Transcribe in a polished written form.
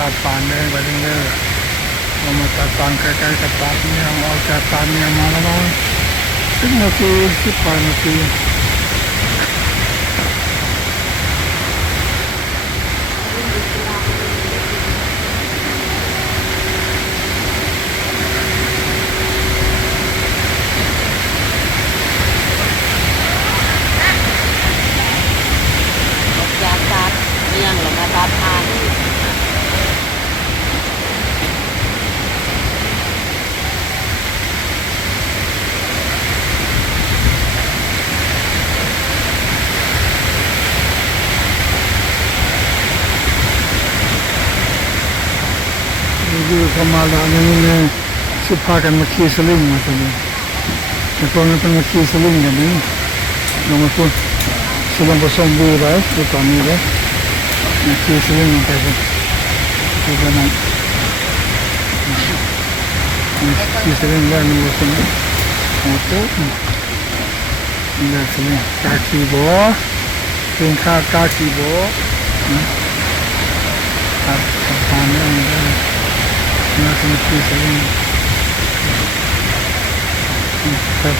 ตัดปานแดงไปเรื่อยๆเรามาตัดปานใกล้ๆกับปานเนี่ยออกจากปานเนี่ยมาแล้วมั้ง10 นาที18 นาทียาตัดเลี้ยงแล้วก็ตัดทานอยู่ประมาณนั้นนี่สิพากันมาขี่สลิงมาตรงนี้แต่พวกนั้นเป็นมาขี่สลิงกันนี่ลงมาพูดสลิงผสมบูไปดูตอนนี้เลยมาขี่สลิงไปกันดูกันนั้นขี่สลิงแล้วนี่ว่าคนโอ้โหนี่สลิงกาขี่บ่เป็นข้ากาขี่บ่ครับสะพานนี่น่าจะมีที่สลิงครับ